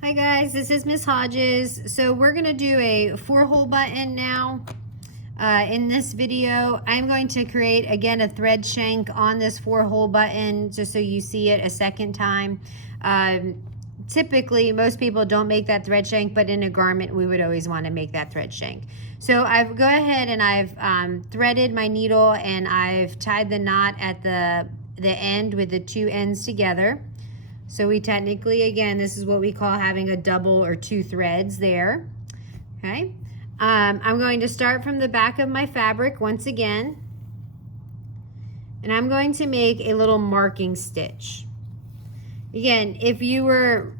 Hi guys, this is Miss Hodges. So we're going to do a 4-hole button now. In this video, I'm going to create again a thread shank on this 4-hole button just so you see it a second time. Typically, most people don't make that thread shank, but in a garment, we would always want to make that thread shank. So I've go ahead and I've threaded my needle and I've tied the knot at the end with the two ends together. So we technically, again, this is what we call having a double or 2 threads there. Okay. I'm going to start from the back of my fabric once again. And I'm going to make a little marking stitch. Again, if you were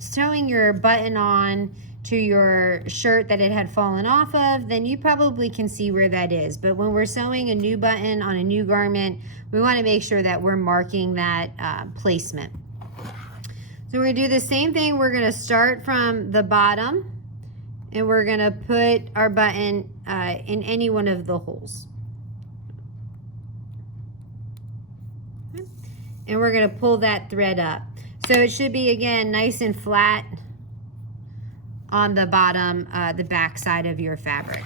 sewing your button on to your shirt that it had fallen off of, then you probably can see where that is. But when we're sewing a new button on a new garment, we want to make sure that we're marking that placement. So we're going to do the same thing. We're going to start from the bottom and we're going to put our button in any one of the holes. And we're going to pull that thread up. So it should be, again, nice and flat on the bottom, the back side of your fabric.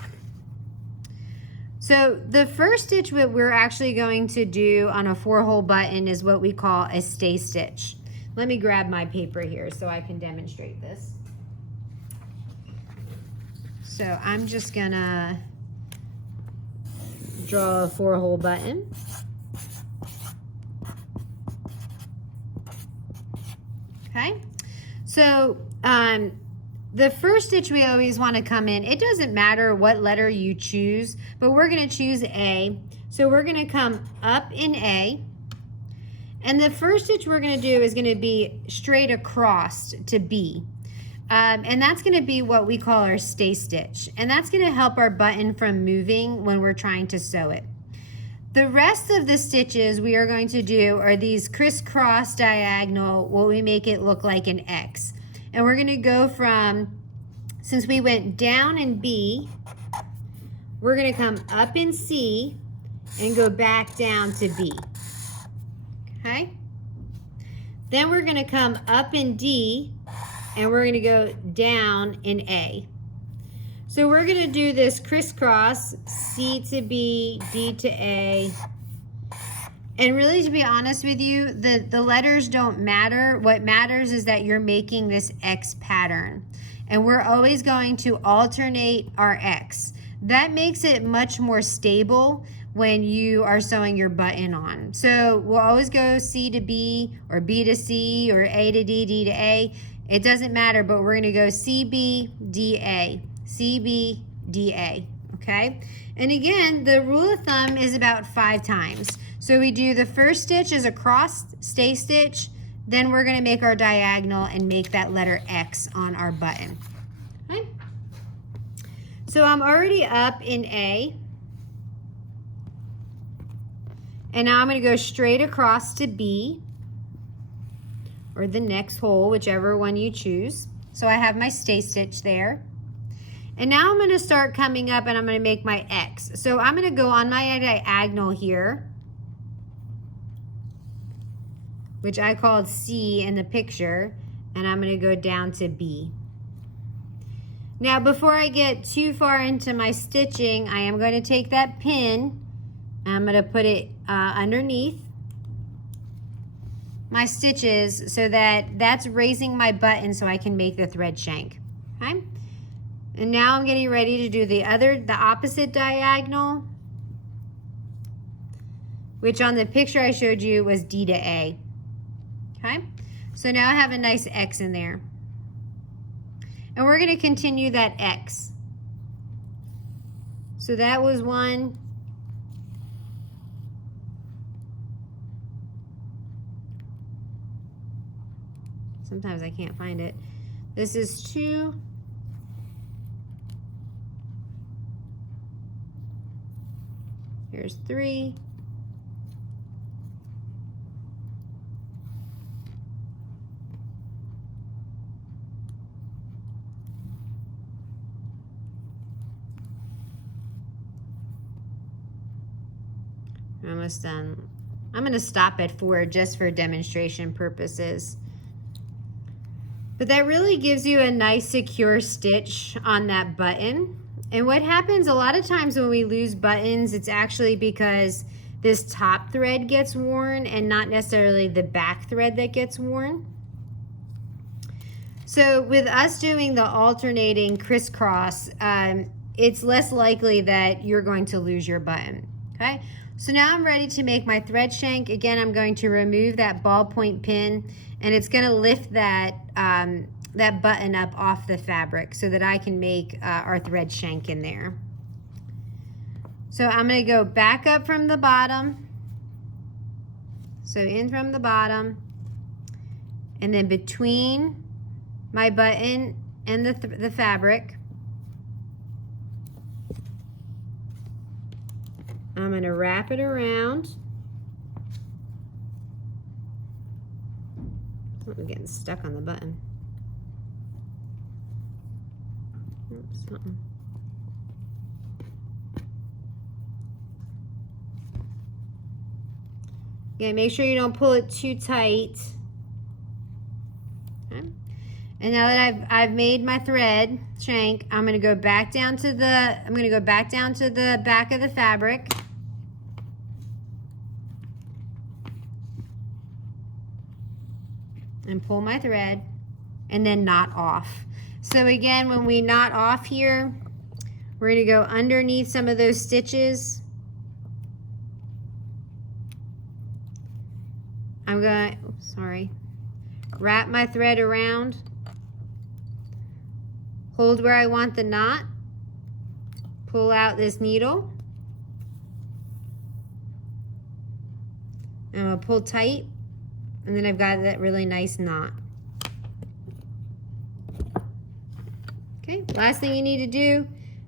So the first stitch that we're actually going to do on a 4-hole button is what we call a stay stitch. Let me grab my paper here so I can demonstrate this. So I'm just gonna draw a 4-hole button. Okay, so the first stitch we always want to come in, it doesn't matter what letter you choose, but we're going to choose A. So we're going to come up in A. And the first stitch we're going to do is going to be straight across to B. And that's going to be what we call our stay stitch. And that's going to help our button from moving when we're trying to sew it. The rest of the stitches we are going to do are these crisscross diagonal, what we make it look like an X. And we're going to go from, since we went down in B, we're going to come up in C and go back down to B. Okay? Then we're going to come up in D and we're going to go down in A. So we're going to do this crisscross, C to B, D to A. And really, to be honest with you, the letters don't matter. What matters is that you're making this X pattern. And we're always going to alternate our X. That makes it much more stable when you are sewing your button on. So we'll always go C to B or B to C or A to D, D to A. It doesn't matter, but we're gonna go C, B, D, A, C, B, D, A, okay? And again, the rule of thumb is about 5 times. So we do the first stitch as a cross stay stitch, then we're gonna make our diagonal and make that letter X on our button, okay? So I'm already up in A. And now I'm going to go straight across to B, or the next hole, whichever one you choose. So I have my stay stitch there. And now I'm going to start coming up and I'm going to make my X. So I'm going to go on my diagonal here, which I called C in the picture, and I'm going to go down to B. Now before I get too far into my stitching, I am going to take that pin and I'm going to put it underneath my stitches so that that's raising my button so I can make the thread shank. Okay? And now I'm getting ready to do the opposite diagonal, which on the picture I showed you was D to A. Okay? So now I have a nice X in there. And we're going to continue that X. So that was one. Sometimes I can't find it. This is 2. Here's 3. I'm almost done. I'm going to stop at 4 just for demonstration purposes. But that really gives you a nice secure stitch on that button. And what happens a lot of times when we lose buttons, it's actually because this top thread gets worn and not necessarily the back thread that gets worn. So with us doing the alternating crisscross, it's less likely that you're going to lose your button, okay? So now I'm ready to make my thread shank. Again, I'm going to remove that ballpoint pin, and it's gonna lift that, that button up off the fabric so that I can make our thread shank in there. So I'm gonna go back up from the bottom. So in from the bottom, and then between my button and the fabric, I'm going to wrap it around. I'm getting stuck on the button. Oops, something. Okay, make sure you don't pull it too tight. Okay. And now that I've made my thread shank, I'm going to go back down to the back of the fabric. And pull my thread and then knot off. So again, when we knot off here, we're going to go underneath some of those stitches. I'm going to, wrap my thread around, hold where I want the knot, pull out this needle, and I'll pull tight, and then I've got that really nice knot. Okay, last thing you need to do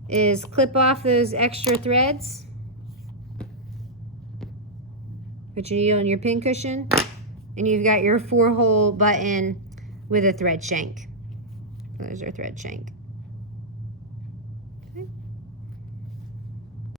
is clip off those extra threads. Put your needle in your pin cushion, and you've got your 4-hole button with a thread shank. There's our thread shank.